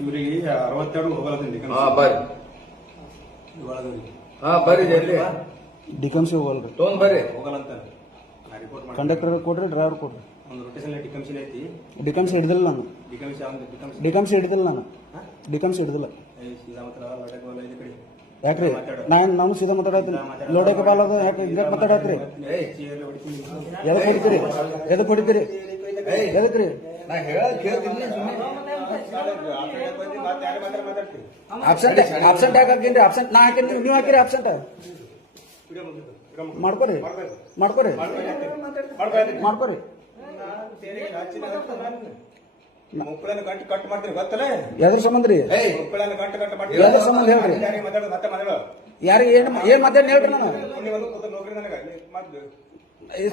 ಇವರಿಗೆ 62 ಹೋಗಲತ್ತೀನಿ. ಬರ್ರಿ ಜಲ್ದಿ ಡಿಕಮ್ಸಿ ಹೋಗಲ್ರಿ ತೊಗೊಂಡ್ ಬರ್ರಿ. ಹೋಗಲಂತ ರಿಪೋರ್ಟ್ ಮಾಡಿ. ಕಂಡಕ್ಟರ್ ಕೊಡ್ರಿ, ಡ್ರೈವರ್ ಕೊಡ್ರಿ. ಒಂದು ರೊಟೇಷನ್ ಡಿಕಮ್ಸಿ ಐತಿ. ಡಿಕಮ್ಸಿ ಹಿಡಿದಿಲ್ಲ ನಾನು. ಡಿಕಮ್ಸಿ ಡಿಕಮ್ಸಿ ಹಿಡಿದಿಲ್ಲ ನಾನು. ಡಿಕಮ್ಸಿ ಹಿಡಿದಿಲ್ಲ. ಸೀದಾ ಮಾತ್ರ ಲಡಕ್ ವಾಲ ಇದೆ ಕಡೆ. ಯಾಕ್ರಿ ನಾನು ಸೀದಾ ಮಾತಾಡತ್ತೀನಿ. ಲೋಡಕ್ಕೆ ಬಾಲದ ಯಾಕೆ ಹಿಂಗ ಮಾತಾಡತ್ರಿ? ಎದಕ್ ಹೊಡಿತೀರಿ? ಎದಕ್ರಿ? ನಾ ಹೇಳೋದ್ ಕೇಳ್ತೀನಿ. ಆಬ್ಸೆಂಟ್ ಯಾಕೆ ಹಾಕಿನ್ರಿ? ಆಬ್ಸೆಂಟ್ ನಾ ಹಾಕಿನಿ, ನೀವು ಹಾಕಿರಿ ಆಬ್ಸೆಂಟ್. ಮಾಡ್ಕೊರಿ. ಎದ್ರ ಸಂಬಂಧ ರೀ? ಎದ್ರ ಸಂಬಂಧ ಹೇಳ್ರಿ? ಯಾರಿಗೆ ಏನ್ ಮಾತಾಡಿ ಹೇಳ್ರಿ? ನಾನು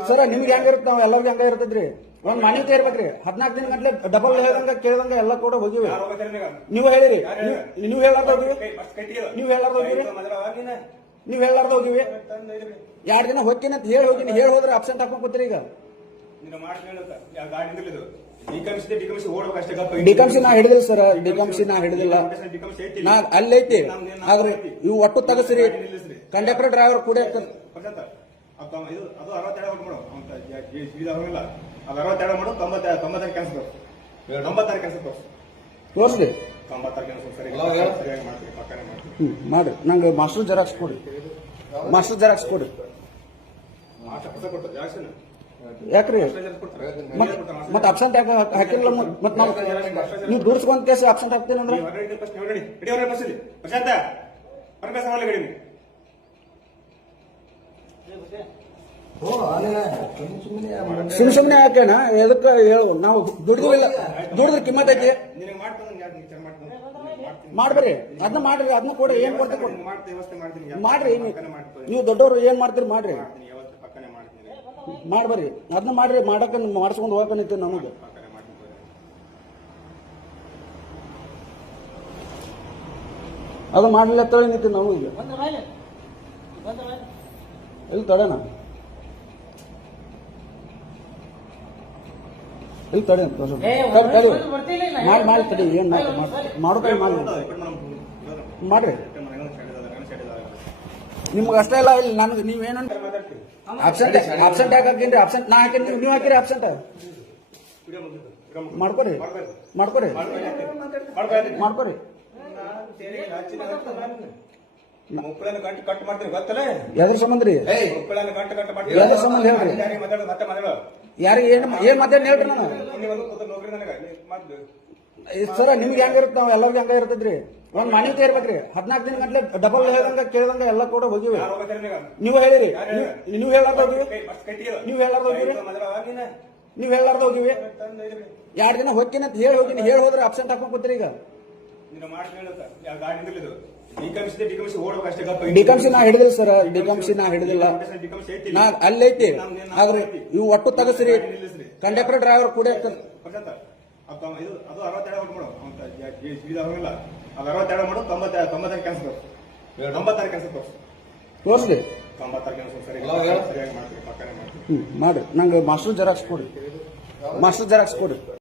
ಸರ ನಿಮ್ಗೆ ಹೆಂಗಿರುತ್ತೆ, ನಾವ್ ಎಲ್ಲರಿಗೂ ಹೆಂಗ ಇರ್ತದ್ರಿ. ಒಂದ್ ಮಾನ್ಯತೆ ಇರ್ಬೇಕ್ರಿ. 14 ದಿನ ಗಂಟ್ಲೆ ಡಬಲ್ ಹೇಳ್ದಂಗ ಕೇಳ್ದಂಗ ಎಲ್ಲ ಕೂಡ ಹೋಗಿವಿ. ನೀವು ಹೇಳಿರಿ, ನೀವು ಹೇಳಾರ್ದ ಹೋಗಿವಿ. ನೀವು ಹೇಳಾರ್ದ ಹೋಗಿವಿ. 2 ದಿನ ಹೋಗ್ತೀನಿ ಅಂತ ಹೇಳಿ ಹೋದ್ರೆ ಅಬ್ಸೆಂಟ್ ಹಾಕೊಂಡ್ ಕೂತ್ರಿ. ಈಗ ಡಿಕಮ್ಸಿ ನಾ ಹಿಡಿದಿಲ್ಲ ಸರ್, ಡಿಕಮ್ಸಿ ನಾ ಹಿಡಿದಿಲ್ಲ. ನಾ ಅಲ್ಲೈತಿ. ಆದ್ರೆ ಇವು ಒಟ್ಟು ತಗಸ್ರಿ. ಕಂಡಕ್ಟರ್ ಡ್ರೈವರ್ ಕೂಡ ತೋರ್ಸ್ರಿ. ಮಾಡ್ರಿ. ನಂಗೆ ಮಾಸ್ಟರ್ ಜೆರಾಕ್ಸ್ ಕೊಡಿ. ಯಾಕ್ರಿ ಮತ್ ಅಬ್ಸೆಂಟ್ ಹಾಕಿಲ್ಲ? ಮತ್ ನೀವು ದೂರ್ಸ್ಕೊಂಡ್ ಕೇಸ್ ಅಬ್ಸೆಂಟ್ ಹಾಕ್ತೀನಿ ಅಂದ್ರೆ ಸುಮ್ನೆ ಯಾಕೆನಾ? ಎದಕ್ಕ ಹೇಳು? ನಾವು ದುಡಿದಿಲ್ಲ, ದುಡಿದ್ರೆ ಕಿಮ್ಮತ್ ಐತಿ. ಮಾಡ್ಬರಿ, ಅದನ್ನ ಮಾಡ್ರಿ. ಅದನ್ನ ಕೊಡಿ. ಏನ್ ಕೊಡ್ತೀವಿ ಮಾಡ್ರಿ. ನೀವು ದೊಡ್ಡವರು ಏನ್ ಮಾಡ್ತೀರಿ ಮಾಡ್ರಿ. ಮಾಡ್ಬರಿ, ಅದನ್ನ ಮಾಡ್ರಿ. ಮಾಡಕ್ ಮಾಡಿಸ್ಕೊಂಡು ಹೋಗಕನಿತ್ತು ನಮಗೆ. ಅದು ಮಾಡ್ಲಿಲ್ಲ ತಳಿ ನಿಂತು ನಮಗೆ. ಎಲ್ಲಿ ತಡೆನ? ಇಲ್ಲಿ ತಡೆ ಮಾಡಿ ತಡಿ. ಏನ್ ಮಾಡೋಕೆ ಮಾಡ್ರಿ. ನಿಮ್ಗೆ ಅಷ್ಟೇ ಇಲ್ಲ. ಇಲ್ಲಿ ನನಗೆ ನೀವೇನ ಆಬ್ಸೆಂಟ್ ಯಾಕೆ ಹಾಕಿನ್ರಿ? ಆಬ್ಸೆಂಟ್ ನಾ ಹಾಕಿನಿ, ನೀವು ಹಾಕಿರಿ ಆಬ್ಸೆಂಟ್. ಮಾಡ್ಕೊರಿ. ಎದ್ರ ಸಂಬಂಧ ರೀ? ಎದ್ರ ಸಂಬಂಧ ಹೇಳ್ರಿ? ಯಾರಿಗೆ ಏನ್ ಮಾತಾಡಿ ಹೇಳ್ರಿ? ನಾನು ಸರ ನಿಮ್ಗೆ ಹೆಂಗಿರುತ್ತೆ, ನಾವ್ ಎಲ್ಲರಿಗೂ ಹೆಂಗ ಇರ್ತದ್ರಿ. ಒಂದ್ ಮಾನ್ಯತೆ ಇರ್ಬೇಕ್ರಿ. 14 ದಿನ ಗಂಟ್ಲೆ ಡಬಲ್ ಹೇಳ್ದಂಗ ಕೇಳ್ದಂಗ ಎಲ್ಲ ಕೂಡ ಹೋಗಿವಿ. ನೀವು ಹೇಳಿರಿ, ನೀವು ಹೇಳಾರ್ದ ಹೋಗಿವಿ. ನೀವು ಹೇಳಾರ್ದ ಹೋಗಿವಿ. 2 ದಿನ ಹೋಗ್ತೀನಿ ಅಂತ ಹೇಳಿ ಹೋದ್ರೆ ಅಬ್ಸೆಂಟ್ ಹಾಕೊಂಡ್ ಕೂತ್ರಿ. ಈಗ ಡಿಕಮ್ಸಿ ನಾ ಹಿಡಿದಿಲ್ಲ ಸರ್, ಡಿಕಮ್ಸಿ ನಾ ಹಿಡಿದಿಲ್ಲ. ನಾ ಅಲ್ಲೈತಿ. ಆದ್ರೆ ಇವು ಒಟ್ಟು ತಗಸ್ರಿ. ಕಂಡಕ್ಟರ್ ಡ್ರೈವರ್ ಕೂಡ ತೋರ್ಸ್ರಿ. ಮಾಡ್ರಿ. ನಂಗೆ ಮಾಸ್ಟರ್ ಜೆರಾಕ್ಸ್ ಕೊಡಿ.